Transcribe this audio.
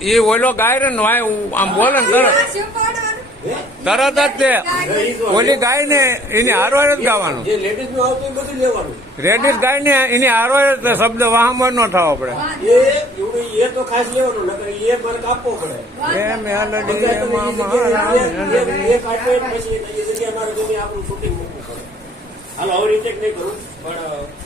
એ ઓલો ગાય ને આમ બોલે ને તરત જ તે ઓલી ગાય ને એની હારવાર જ ગાવાનું. લેડીઝ ગાય ને એની હારવાર જ શબ્દ વાહમર નો થવો પડે. એ તો ખાસ લેવાનું, એ મારે કાપવો પડે. એ મેલડી આપણું શૂટિંગ મૂકવું પડે. હાલ આવી રીતે નહીં કરું પણ